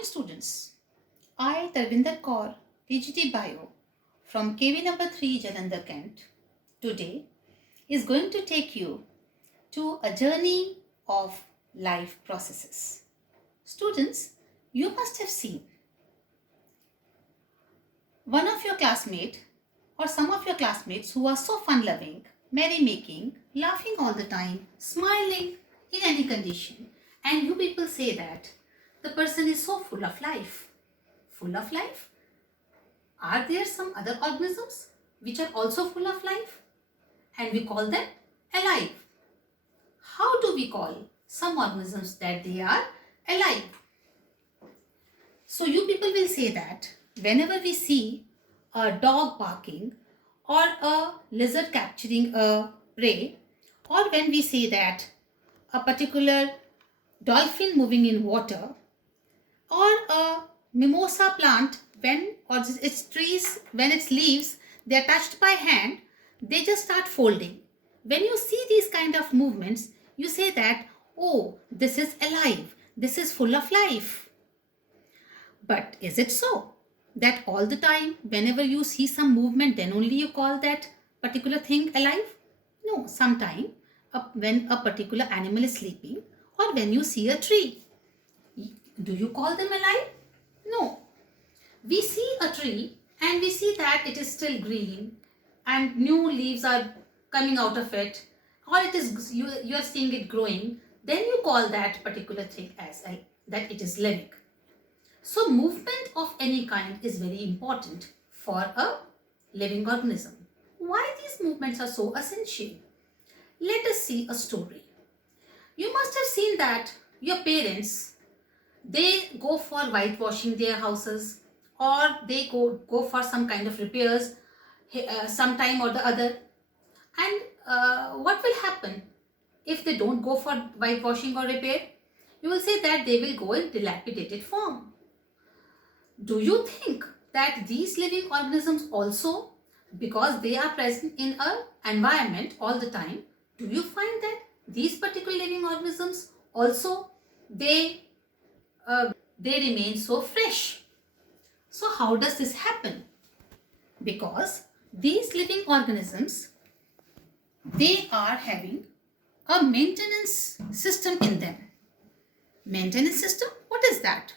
morning, students. I, Tarvinder Kaur, PGT Bio from KV number 3, Jalandhar, Kent, today is going to take you to a journey of life processes. Students, you must have seen one of your classmates or some of your classmates who are so fun-loving, merry-making, laughing all the time, smiling in any condition, and you people say that the person is so full of life. Full of life? Are there some other organisms which are also full of life? And we call them alive. How do we call some organisms that they are alive? So you people will say that whenever we see a dog barking or a lizard capturing a prey, or when we say that a particular dolphin moving in water, or a mimosa plant when its trees, when its leaves, they are touched by hand, they just start folding. When you see these kind of movements, you say that, oh, this is alive, this is full of life. But is it so that all the time whenever you see some movement, then only you call that particular thing alive? No, sometime when a particular animal is sleeping, or when you see a tree, do you call them alive? No. We see a tree and we see that it is still green and new leaves are coming out of it, or it is you are seeing it growing, then you call that particular thing as that it is living. So movement of any kind is very important for a living organism. Why these movements are so essential? Let us see a story. You must have seen that your parents, they go for whitewashing their houses, or they go for some kind of repairs sometime or the other. And what will happen if they don't go for whitewashing or repair? You will say that they will go in dilapidated form. Do you think that these living organisms also, because they are present in an environment all the time, do you find that these particular living organisms also, they remain so fresh? So how does this happen? Because these living organisms, they are having a maintenance system in them. Maintenance system, what is that?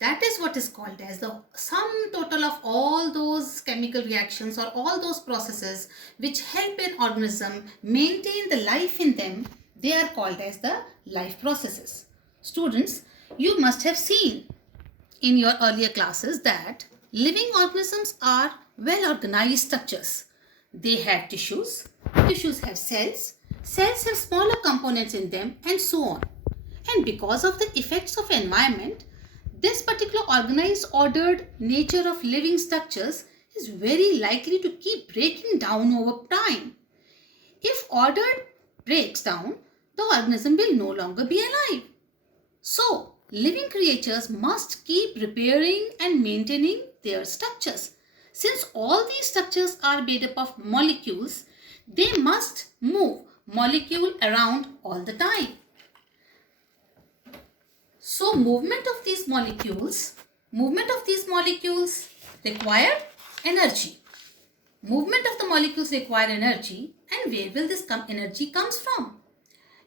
That is what is called as the sum total of all those chemical reactions or all those processes which help an organism maintain the life in them. They are called as the life processes. Students, you must have seen in your earlier classes that living organisms are well organized structures. They have tissues, tissues have cells, cells have smaller components in them, and so on. And because of the effects of environment, this particular organized, ordered nature of living structures is very likely to keep breaking down over time. If ordered breaks down, the organism will no longer be alive. So, living creatures must keep repairing and maintaining their structures. Since all these structures are made up of molecules, they must move molecule around all the time. So movement of these molecules require energy. Movement of the molecules require energy, and where will this energy comes from?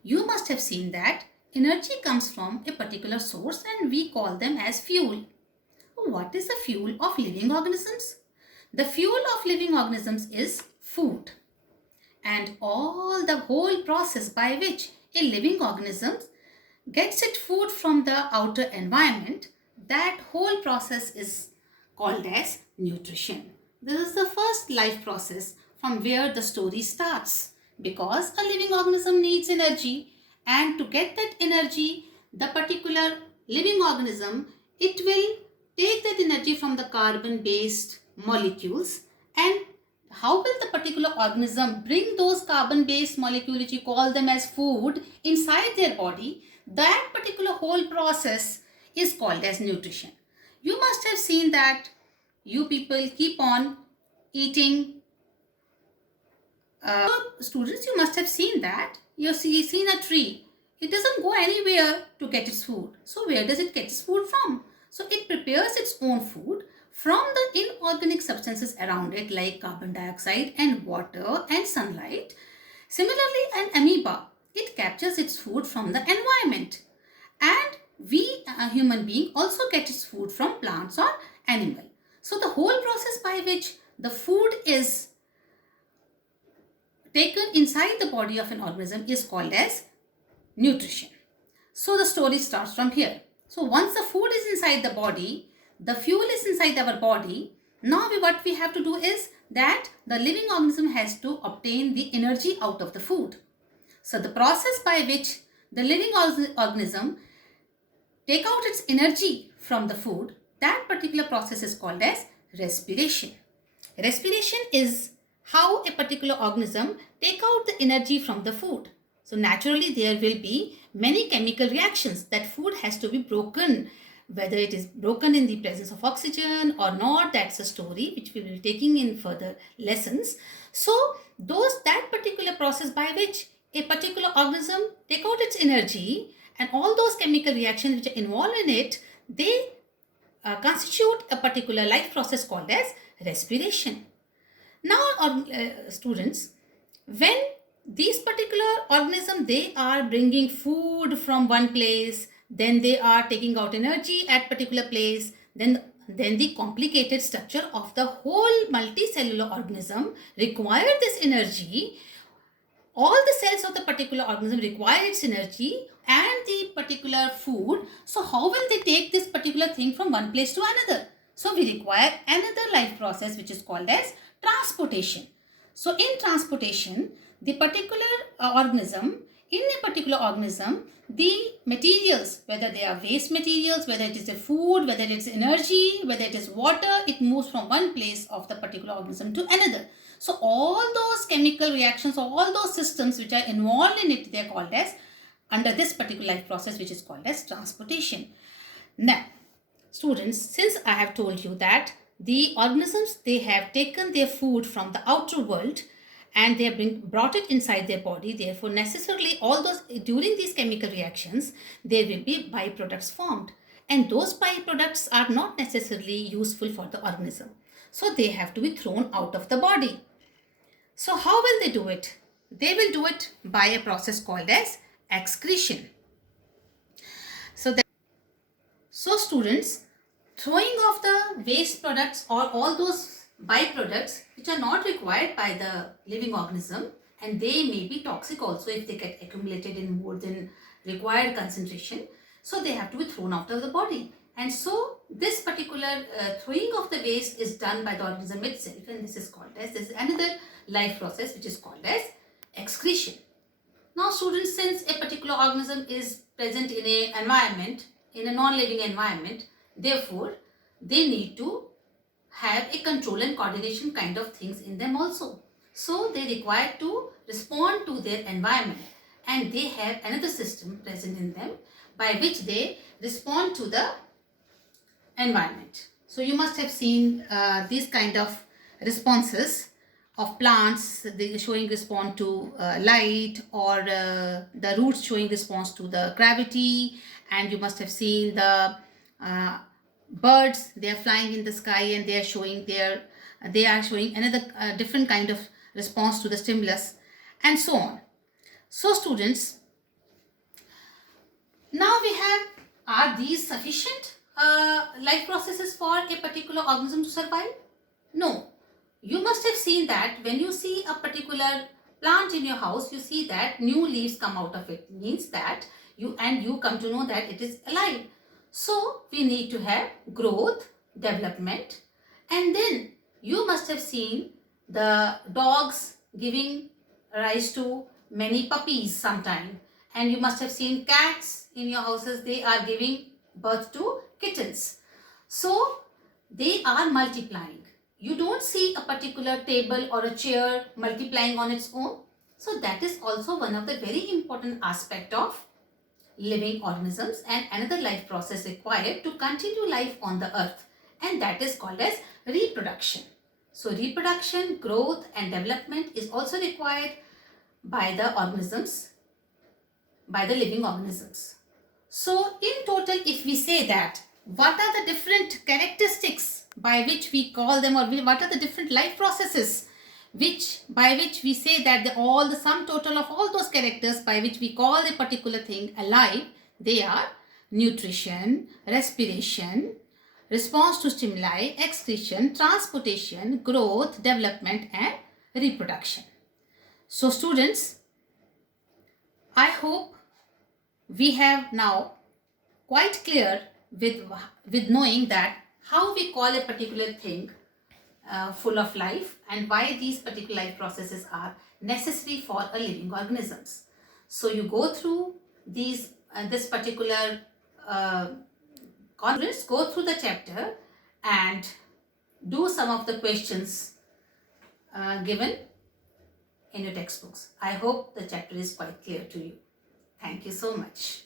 You must have seen that energy comes from a particular source and we call them as fuel. What is the fuel of living organisms? The fuel of living organisms is food. And the whole process by which a living organism gets its food from the outer environment, that whole process is called as nutrition. This is the first life process from where the story starts, because a living organism needs energy, and to get that energy, the particular living organism, it will take that energy from the carbon based molecules. And how will the particular organism bring those carbon based molecules, which you call them as food, inside their body? That particular whole process is called as nutrition. You must have seen that you people keep on eating. Students, you must have seen that you've seen a tree. It doesn't go anywhere to get its food. So where does it get its food from? So prepares its own food from the inorganic substances around it like carbon dioxide and water and sunlight. Similarly, an amoeba, it captures its food from the environment. And we, a human being, also get its food from plants or animal. So the whole process by which the food is taken inside the body of an organism is called as nutrition. So the story starts from here. So once the food is inside the body, the fuel is inside our body. Now what we have to do is that the living organism has to obtain the energy out of the food. So the process by which the living organism take out its energy from the food, that particular process is called as respiration. Respiration is how a particular organism take out the energy from the food. So naturally there will be many chemical reactions that food has to be broken. Whether it is broken in the presence of oxygen or not, that's a story which we will be taking in further lessons. So that particular process by which a particular organism take out its energy and all those chemical reactions which are involved in it, they constitute a particular life process called as respiration. Now, students, when these particular organisms, they are bringing food from one place, then they are taking out energy at particular place, then the complicated structure of the whole multicellular organism require this energy. All the cells of the particular organism require its energy and the particular food. So how will they take this particular thing from one place to another? So we require another life process which is called as transportation. So in transportation, the particular in a particular organism, the materials, whether they are waste materials, whether it is a food, whether it is energy, whether it is water, it moves from one place of the particular organism to another. So all those chemical reactions, all those systems which are involved in it, they are called as under this particular life process which is called as transportation. Now, students, since I have told you that the organisms, they have taken their food from the outer world and they have brought it inside their body, therefore necessarily all those, during these chemical reactions, there will be byproducts formed, and those byproducts are not necessarily useful for the organism, so they have to be thrown out of the body. So how will they do it? They will do it by a process called as excretion. So students, throwing off the waste products or all those byproducts which are not required by the living organism, and they may be toxic also if they get accumulated in more than required concentration, so they have to be thrown out of the body. And so this particular throwing of the waste is done by the organism itself, and this is another life process which is called as excretion. Now students, since a particular organism is present in an environment, in a non-living environment, therefore they need to have a control and coordination kind of things in them also. So they require to respond to their environment, and they have another system present in them by which they respond to the environment. So you must have seen these kind of responses of plants, they showing response to light, or the roots showing response to the gravity, and you must have seen the birds, they are flying in the sky and they are showing another different kind of response to the stimulus, and so on. So students, now we have, are these sufficient life processes for a particular organism to survive? No. You must have seen that when you see a particular plant in your house, you see that new leaves come out of it, means that you come to know that it is alive. So we need to have growth, development, and then you must have seen the dogs giving rise to many puppies sometime, and you must have seen cats in your houses, they are giving birth to kittens. So they are multiplying. You don't see a particular table or a chair multiplying on its own. So that is also one of the very important aspect of living organisms and another life process required to continue life on the earth, and that is called as reproduction. So reproduction, growth and development is also required by the organisms, by the living organisms. So in total, if we say that what are the different characteristics by which we call them, or what are the different life processes by which we say that all the sum total of all those characters by which we call a particular thing alive, they are nutrition, respiration, response to stimuli, excretion, transportation, growth, development, and reproduction. So students, I hope we have now quite clear with knowing that how we call a particular thing full of life, and why these particular life processes are necessary for a living organisms. So you go through this particular conference, go through the chapter and do some of the questions given in your textbooks. I hope the chapter is quite clear to you. Thank you so much.